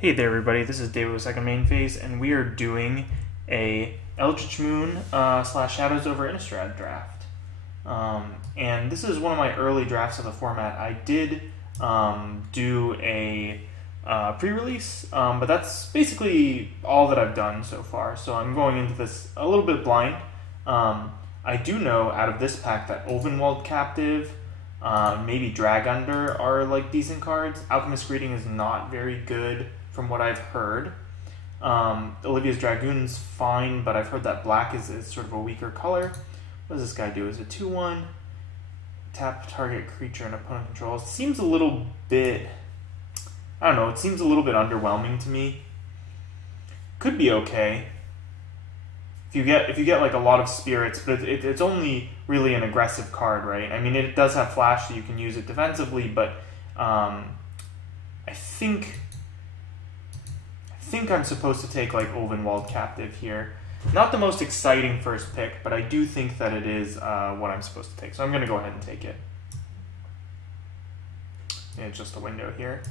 Hey there everybody, this is David with Second Main Phase, and we are doing a Eldritch Moon slash Shadows over Innistrad draft. And this is one of my early drafts of the format. I did do a pre-release, but that's basically all that I've done so far. So I'm going into this a little bit blind. I do know out of this pack that Ulvenwald Captive, maybe Drag Under are like decent cards. Alchemist Greeting is not very good from what I've heard. Olivia's Dragoon's fine, but I've heard that black is sort of a weaker color. What does this guy do? Is it 2/1? Tap target creature and opponent controls. It seems a little bit, I don't know, it seems a little bit underwhelming to me. Could be okay if you get like a lot of spirits, but it's only really an aggressive card, right? I mean, it does have flash, so you can use it defensively, but I think I'm supposed to take like Ulvenwald Captive here. Not the most exciting first pick, but I do think that it is what I'm supposed to take. So I'm going to go ahead and take it. And just a window here.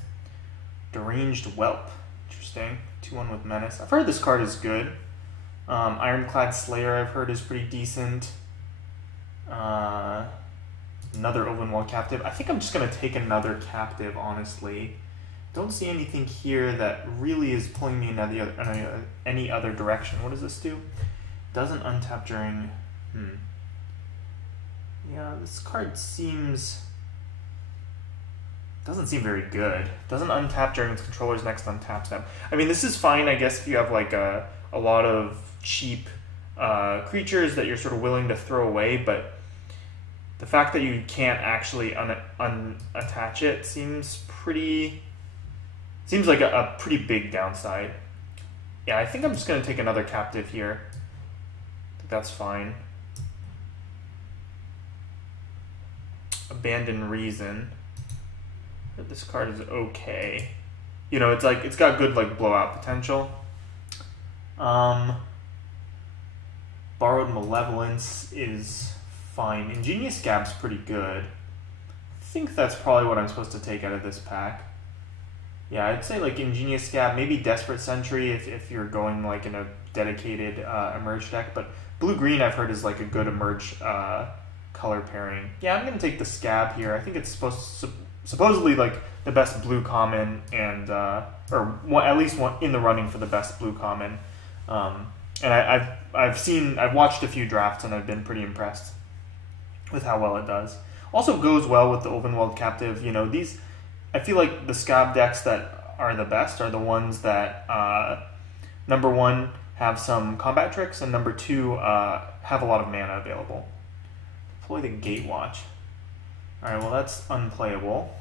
Deranged Whelp. Interesting. 2/1 with Menace. I've heard this card is good. Ironclad Slayer I've heard is pretty decent. Another Ulvenwald Captive. I think I'm just going to take another Captive, honestly. Don't see anything here that really is pulling me in any other direction. What does this do? Doesn't untap during... Yeah, this card doesn't seem very good. Doesn't untap during its controller's next untap step. I mean, this is fine, I guess, if you have like a lot of cheap creatures that you're sort of willing to throw away, but the fact that you can't actually unattach it seems like a pretty big downside. Yeah, I think I'm just going to take another Captive here. I think that's fine. Abandon Reason. This card is okay. You know, it's got good like blowout potential. Borrowed Malevolence is fine. Ingenious Scab's pretty good. I think that's probably what I'm supposed to take out of this pack. Yeah, I'd say like Ingenious Scab, maybe Desperate Sentry if you're going like in a dedicated Emerge deck, but Blue-Green I've heard is like a good Emerge color pairing. Yeah, I'm going to take the Scab here. I think it's supposedly like the best blue common, and or at least one in the running for the best blue common. And I've watched a few drafts and I've been pretty impressed with how well it does. Also goes well with the Ulvenwald Captive. You know, I feel like the Scab decks that are the best are the ones that, number one, have some combat tricks, and number two, have a lot of mana available. Deploy the Gatewatch. Alright, well that's unplayable.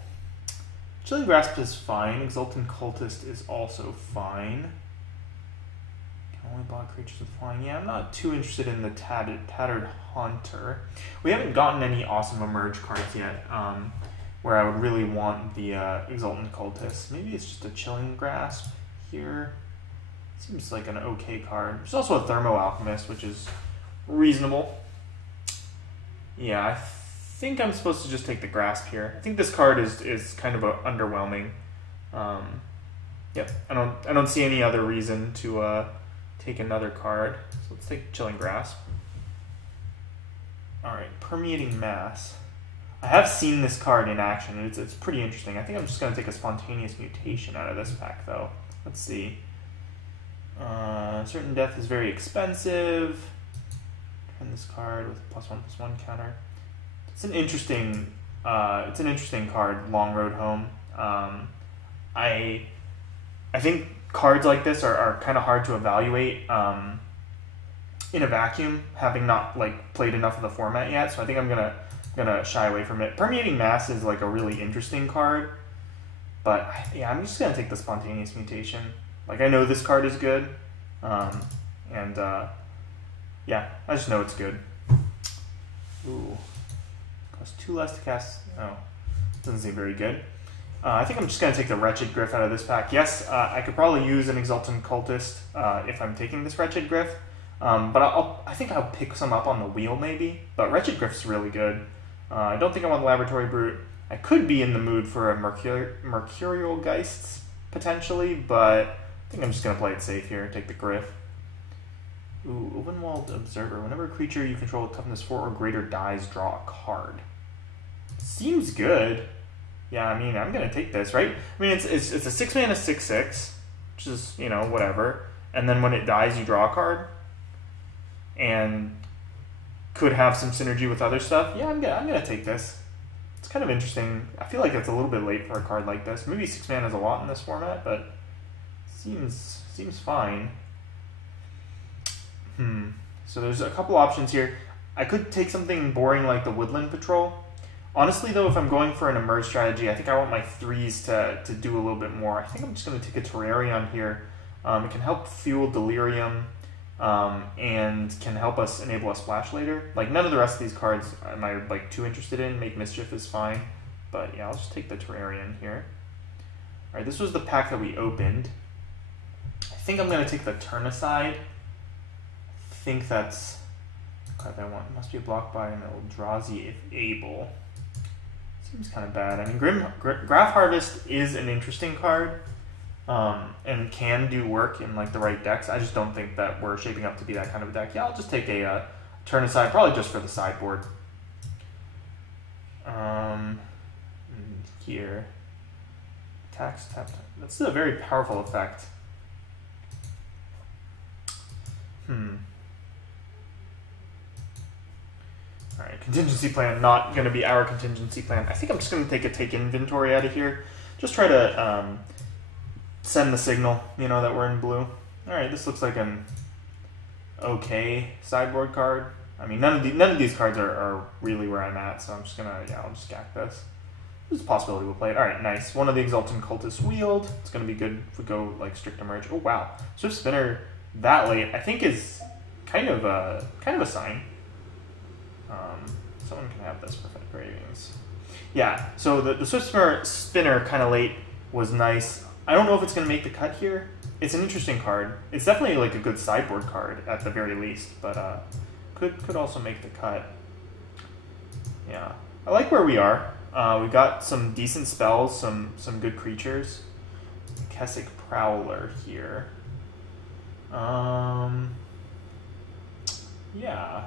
Chilling Grasp is fine. Exultant Cultist is also fine. Can only block creatures with flying. Yeah, I'm not too interested in the Tattered Haunter. We haven't gotten any awesome Emerge cards yet. Where I would really want the Exultant Cultist. Maybe it's just a Chilling Grasp here. Seems like an okay card. There's also a Thermo Alchemist, which is reasonable. Yeah, I think I'm supposed to just take the Grasp here. I think this card is kind of underwhelming. Yep, I don't see any other reason to take another card. So let's take Chilling Grasp. Alright, Permeating Mass. I have seen this card in action, and it's pretty interesting. I think I'm just going to take a Spontaneous Mutation out of this pack, though. Let's see. Certain Death is very expensive. Turn this card with +1/+1 counter. It's an interesting card, Long Road Home. I think cards like this are kind of hard to evaluate in a vacuum, having not like played enough of the format yet. So I think I'm gonna shy away from it. Permeating Mass is like a really interesting card, but yeah, I'm just gonna take the Spontaneous Mutation. Like, I know this card is good, yeah, I just know it's good. Ooh, costs 2 less to cast. Oh, doesn't seem very good. I think I'm just gonna take the Wretched Gryff out of this pack. Yes, I could probably use an Exultant Cultist if I'm taking this Wretched Gryff, but I think I'll pick some up on the wheel maybe. But Wretched Gryff's really good. I don't think I want the Laboratory Brute. I could be in the mood for a Mercurial Geists. potentially, but I think I'm just going to play it safe here, take the Griff. Ooh, Open-Walled Observer. Whenever a creature you control with toughness 4 or greater dies, draw a card. Seems good. Yeah, I mean, I'm going to take this, right? I mean, it's a 6-mana 6/6, which is, you know, whatever. And then when it dies, you draw a card. And could have some synergy with other stuff. Yeah, I'm gonna take this. It's kind of interesting. I feel like it's a little bit late for a card like this. Maybe 6 mana is a lot in this format, but seems fine. So there's a couple options here. I could take something boring like the Woodland Patrol. Honestly, though, if I'm going for an Emerge strategy, I think I want my 3s to do a little bit more. I think I'm just going to take a Terrarion here. It can help fuel Delirium, and can help us enable a splash later. Like, none of the rest of these cards am I like too interested in. Make Mischief is fine. But yeah, I'll just take the Terrarion here. Alright, this was the pack that we opened. I think I'm going to take the Turnaside. I think that's the card that I want. It must be blocked by an Eldrazi if able. Seems kind of bad. I mean, Graph Harvest is an interesting card. And can do work in like the right decks. I just don't think that we're shaping up to be that kind of a deck. Yeah, I'll just take a Turnaside, probably just for the sideboard. Here. Attacks, tap. That's a very powerful effect. Alright, contingency plan, not going to be our contingency plan. I think I'm just going to take inventory out of here. Just try to send the signal, you know, that we're in blue. Alright, this looks like an okay sideboard card. I mean, none of these cards are really where I'm at, so I'm just gonna, yeah, I'll just gack this. There's a possibility we'll play it. Alright, nice. One of the Exultant Cultists wheeled. It's gonna be good if we go, like, Strict Emerge. Oh, wow. Swift Spinner that late, I think, is kind of a sign. Someone can have this Prophetic Ravings. Yeah, so the Swift Spinner kind of late was nice. I don't know if it's going to make the cut here. It's an interesting card. It's definitely like a good sideboard card at the very least, but could also make the cut. Yeah, I like where we are. We've got some decent spells, some good creatures. Kessick Prowler here. Yeah.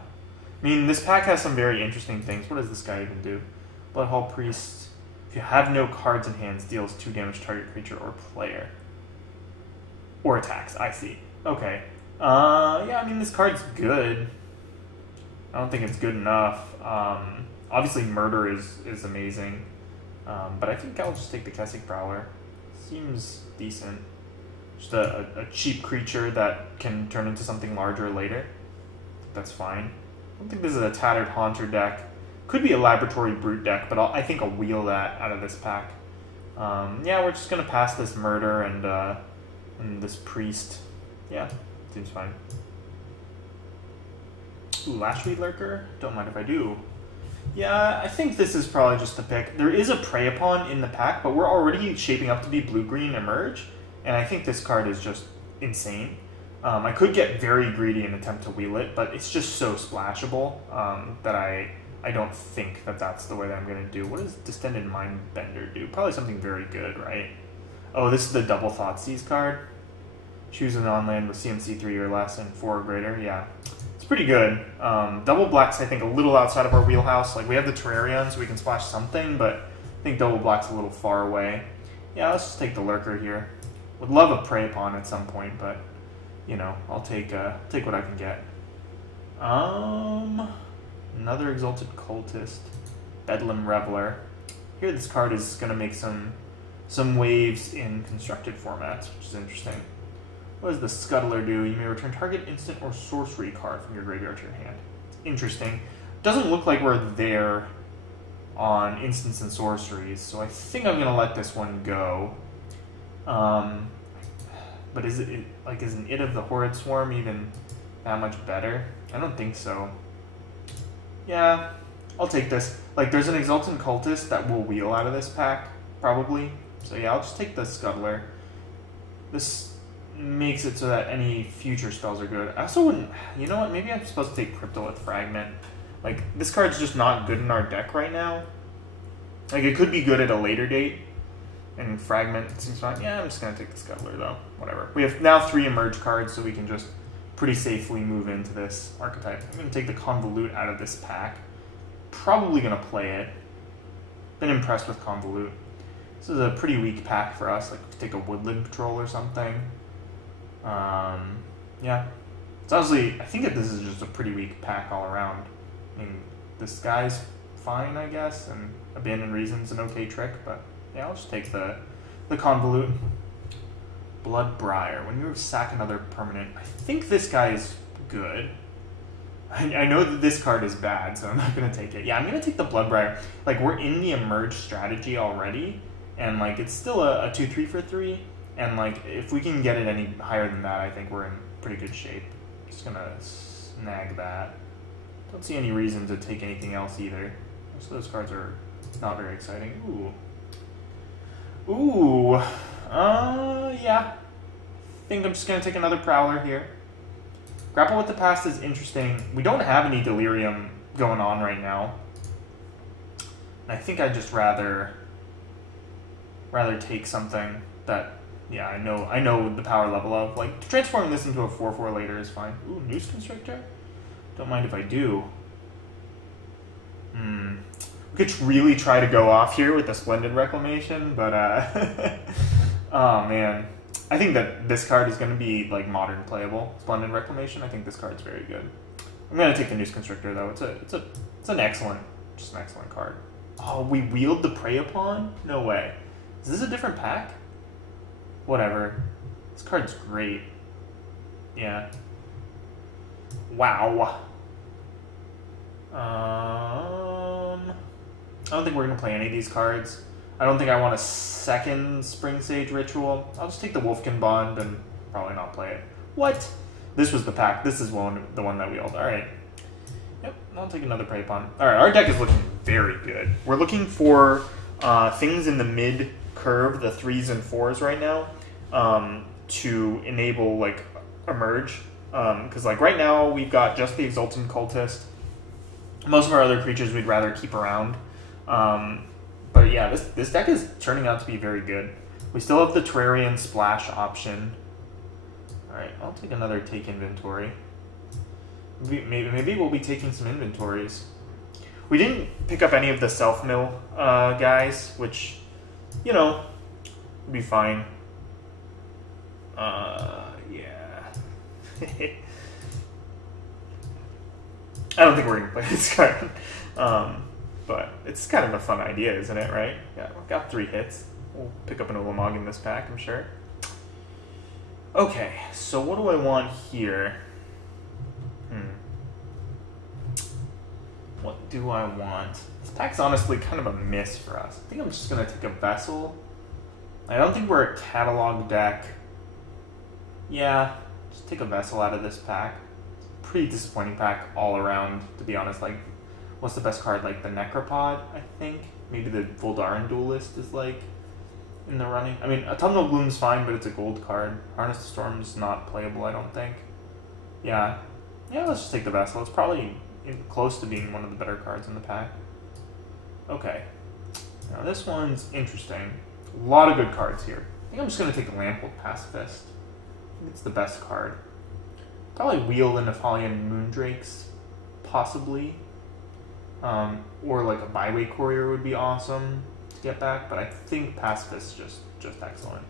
I mean, this pack has some very interesting things. What does this guy even do? Bloodhall Priest. If you have no cards in hands, deals 2 damage to target creature or player. Or attacks, I see. Okay. Yeah, I mean, this card's good. I don't think it's good enough. Obviously, Murder is amazing. But I think I'll just take the Kessick Prowler. Seems decent. Just a cheap creature that can turn into something larger later. That's fine. I don't think this is a Tattered Haunter deck. Could be a Laboratory Brute deck, but I think I'll wheel that out of this pack. Yeah, we're just going to pass this Murder and this Priest. Yeah, seems fine. Ooh, Lashweed Lurker? Don't mind if I do. Yeah, I think this is probably just the pick. There is a Prey Upon in the pack, but we're already shaping up to be Blue-Green Emerge, and I think this card is just insane. I could get very greedy and attempt to wheel it, but it's just so splashable that I don't think that that's the way that I'm going to do. What does Distended Mindbender do? Probably something very good, right? Oh, this is the Double Thoughtseize card. Choose an on-land with CMC 3 or less and 4 or greater. Yeah, it's pretty good. Double Black's, I think, a little outside of our wheelhouse. Like, we have the Terrarion, so we can splash something, but I think Double Black's a little far away. Yeah, let's just take the Lurker here. Would love a Prey Upon at some point, but, you know, I'll take what I can get. Another Exalted Cultist. Bedlam Reveler. Here this card is going to make some waves in constructed formats, which is interesting. What does the Scuttler do? You may return target instant or sorcery card from your graveyard to your hand. It's interesting. Doesn't look like we're there on instants and sorceries, so I think I'm going to let this one go. But is an It of the Horrid Swarm even that much better? I don't think so. Yeah, I'll take this. Like, there's an Exultant Cultist that will wheel out of this pack, probably. So yeah, I'll just take the Scuttler. This makes it so that any future spells are good. I also wouldn't... You know what? Maybe I'm supposed to take Cryptolith Fragment. Like, this card's just not good in our deck right now. Like, it could be good at a later date. And Fragment seems fine. Yeah, I'm just going to take the Scuttler, though. Whatever. We have now 3 Emerge cards, so we can just pretty safely move into this archetype. I'm going to take the Convolute out of this pack. Probably going to play it. Been impressed with Convolute. This is a pretty weak pack for us. Like, we could take a Woodland Patrol or something. Yeah. It's honestly, I think that this is just a pretty weak pack all around. I mean, this guy's fine, I guess, and Abandoned Reason's an okay trick, but yeah, I'll just take the Convolute. Bloodbriar. When you sack another permanent, I think this guy is good. I know that this card is bad, so I'm not going to take it. Yeah, I'm going to take the Bloodbriar. Like, we're in the Emerge strategy already, and, like, it's still a 2-3 for 3, and, like, if we can get it any higher than that, I think we're in pretty good shape. Just going to snag that. Don't see any reason to take anything else either. Most of those cards are not very exciting. Ooh. Yeah. I think I'm just going to take another Prowler here. Grapple with the Past is interesting. We don't have any Delirium going on right now. And I think I'd just rather take something that, yeah, I know the power level of. Like, transforming this into a 4/4 later is fine. Ooh, Noose Constrictor? Don't mind if I do. We could really try to go off here with the Splendid Reclamation, but, oh, man. I think that this card is going to be, like, modern playable. Splendid Reclamation, I think this card's very good. I'm going to take the Noose Constrictor, though. It's an excellent card. Oh, we wield the Prey Upon? No way. Is this a different pack? Whatever. This card's great. Yeah. Wow. I don't think we're going to play any of these cards. I don't think I want a second Spring Sage Ritual. I'll just take the Wolfkin Bond and probably not play it. What? This was the pack. This is the one that we held. Alright. Yep, I'll take another Prey Upon. Alright, our deck is looking very good. We're looking for things in the mid-curve, the 3s and 4s right now, to enable, like, Emerge. Because, like, right now we've got just the Exultant Cultist. Most of our other creatures we'd rather keep around. But yeah, this deck is turning out to be very good. We still have the Terrarian Splash option. Alright, I'll take another Take Inventory. Maybe we'll be taking some inventories. We didn't pick up any of the Self-Mill guys, which, you know, would be fine. Yeah. I don't think we're going to play this card. But it's kind of a fun idea, isn't it, right? Yeah, we've got 3 hits. We'll pick up an Ulamog in this pack, I'm sure. Okay, so what do I want here? What do I want? This pack's honestly kind of a miss for us. I think I'm just going to take a Vessel. I don't think we're a Catalog deck. Yeah, just take a Vessel out of this pack. Pretty disappointing pack all around, to be honest. Like, what's the best card? Like the Necropod, I think. Maybe the Voldaran Duelist is like in the running. I mean, Autumnal Gloom's fine, but it's a gold card. Harness the Storm's not playable, I don't think. Yeah, let's just take the Vessel. It's probably close to being one of the better cards in the pack. Okay, now this one's interesting. A lot of good cards here. I think I'm just going to take the Lamplight Pacifist. I think it's the best card. Probably wheel the Nephalian Moondrakes, possibly. Or like a Byway Courier would be awesome to get back, but I think Pacifist is just excellent.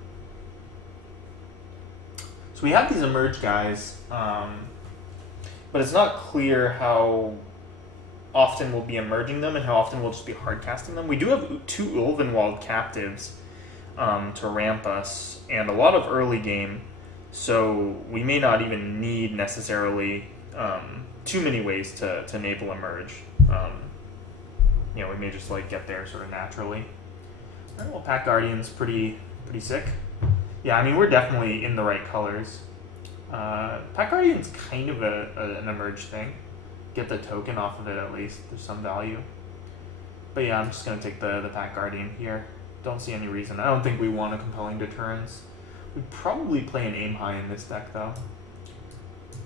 So we have these Emerge guys, but it's not clear how often we'll be emerging them and how often we'll just be hard casting them. We do have 2 Ulvenwald Captives to ramp us, and a lot of early game, so we may not even need necessarily too many ways to enable Emerge. You know, we may just like get there sort of naturally. Alright, well, Pack Guardian's pretty sick. Yeah, I mean, we're definitely in the right colors. Pack Guardian's kind of an Emerge thing. Get the token off of it at least. There's some value. But yeah, I'm just going to take the Pack Guardian here. Don't see any reason. I don't think we want a Compelling Deterrence. We'd probably play an Aim High in this deck, though.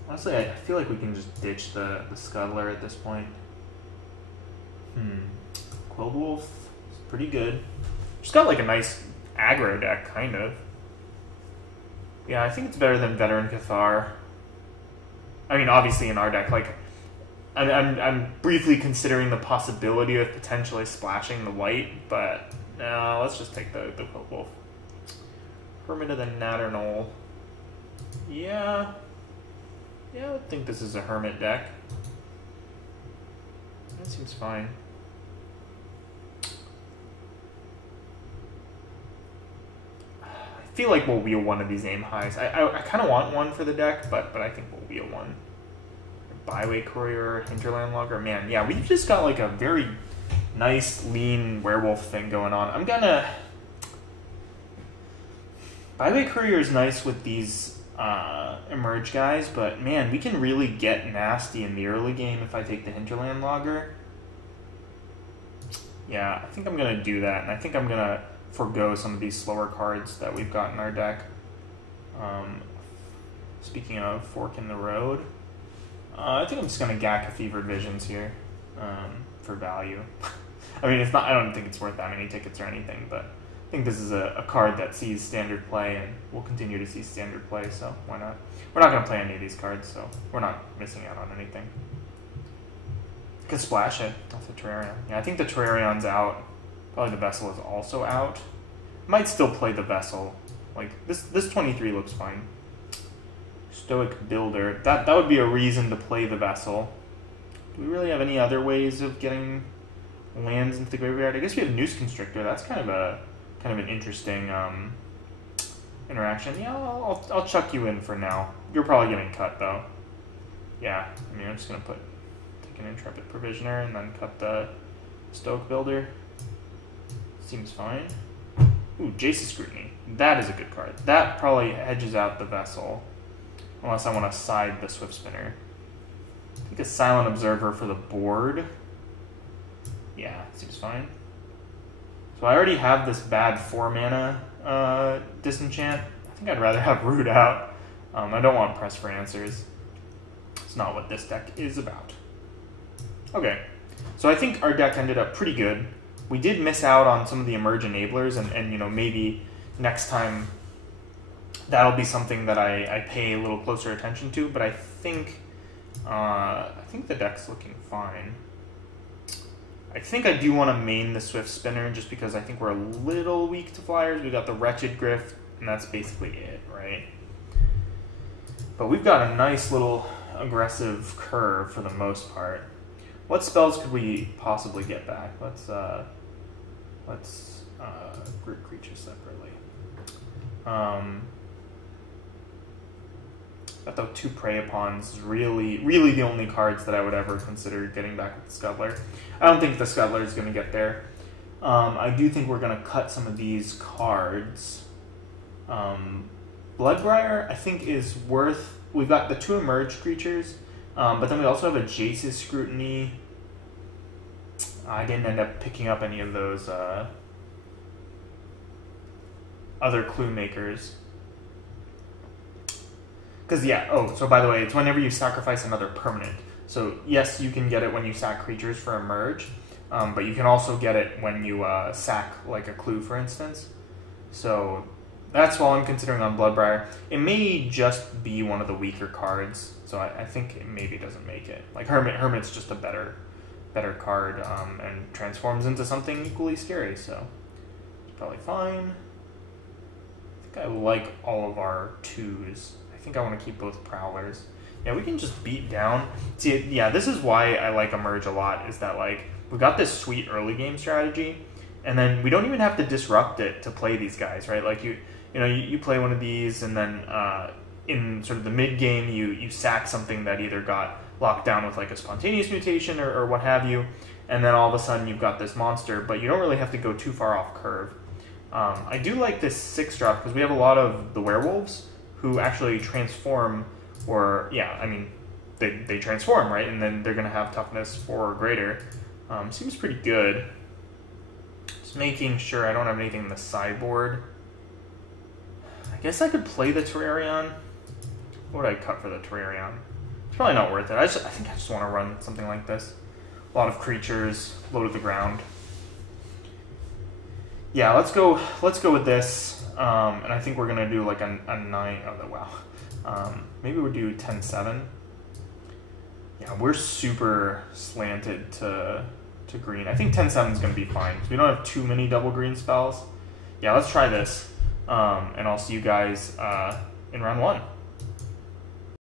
Honestly, I feel like we can just ditch the Scuttler at this point. Quilled Wolf is pretty good. Just got like a nice aggro deck, kind of. Yeah, I think it's better than Veteran Cathar. I mean, obviously in our deck, like, I'm briefly considering the possibility of potentially splashing the white, but no, let's just take the Quilt Wolf. Hermit of the Natternol. Yeah, I would think this is a Hermit deck. That seems fine. I feel like we'll wheel one of these aim highs. I kind of want one for the deck, but I think we'll wheel one. Byway Courier, Hinterland Logger. Man, yeah, we've just got like a very nice, lean werewolf thing going on. I'm gonna... Byway Courier is nice with these emerge guys, but man, we can really get nasty in the early game if I take the Hinterland Logger. Yeah, I think I'm gonna do that, and I think I'm gonna forgo some of these slower cards that we've got in our deck. Speaking of Fork in the Road, I think I'm just gonna Gack a Fevered Visions here for value. I mean, it's not. I don't think it's worth that many tickets or anything, but I think this is a card that sees standard play and will continue to see standard play. So why not? We're not gonna play any of these cards, so we're not missing out on anything. Could splash it off the Terrarion. Yeah, I think the Terrarion's out. Probably the Vessel is also out. Might still play the Vessel. Like, this 23 looks fine. Stoic Builder. That would be a reason to play the Vessel. Do we really have any other ways of getting lands into the graveyard? I guess we have Noose Constrictor. That's kind of an interesting interaction. Yeah, I'll chuck you in for now. You're probably getting cut, though. Yeah, I mean, I'm just going to take an Intrepid Provisioner and then cut the Stoic Builder. Seems fine. Ooh, Jace's Scrutiny. That is a good card. That probably hedges out the Vessel. Unless I want to side the Swift Spinner. I think a Silent Observer for the board. Yeah, seems fine. So I already have this bad 4-mana Disenchant. I think I'd rather have Root out. I don't want Press for Answers. It's not what this deck is about. Okay, so I think our deck ended up pretty good. We did miss out on some of the Emerge Enablers, and you know, maybe next time that'll be something that I pay a little closer attention to, but I think the deck's looking fine. I think I do want to main the Swift Spinner just because I think we're a little weak to flyers. We got the Wretched Griff, and that's basically it, right? But we've got a nice little aggressive curve for the most part. What spells could we possibly get back? Let's group creatures separately. I thought 2 Prey Upons is really the only cards that I would ever consider getting back with the Scuttler. I don't think the Scuttler is going to get there. I do think we're going to cut some of these cards. Bloodbriar, I think, is worth... We've got the 2 Emerge creatures, but then we also have a Jace's Scrutiny. I didn't end up picking up any of those other clue makers. Because, yeah, so by the way, it's whenever you sacrifice another permanent. So, yes, you can get it when you sack creatures for Emerge, but you can also get it when you sack, like, a clue, for instance. So, that's all I'm considering on Bloodbriar. It may just be one of the weaker cards, so I think it maybe doesn't make it. Like, Hermit's just a better card, and transforms into something equally scary, so it's probably fine. I think I like all of our 2s. I think I want to keep both Prowlers. Yeah, we can just beat down. See, yeah, this is why I like Emerge a lot, is that, like, we've got this sweet early game strategy, and then we don't even have to disrupt it to play these guys, right? Like, you play one of these, and then in sort of the mid game, you sack something that either got locked down with, like, a spontaneous mutation or what have you, and then all of a sudden you've got this monster, but you don't really have to go too far off curve. I do like this 6-drop because we have a lot of the werewolves who actually transform, or, yeah, I mean, they transform, right? And then they're going to have toughness 4 or greater. Seems pretty good. Just making sure I don't have anything in the sideboard. I guess I could play the Terrarion. What would I cut for the Terrarion? It's probably not worth it. I think I just want to run something like this. A lot of creatures, low to the ground. Yeah, let's go with this. And I think we're gonna do like a 9. Oh wow. Maybe we'll do 10-7. Yeah, we're super slanted to green. I think 10-7 is gonna be fine because we don't have too many double green spells. Yeah, let's try this. And I'll see you guys in round 1.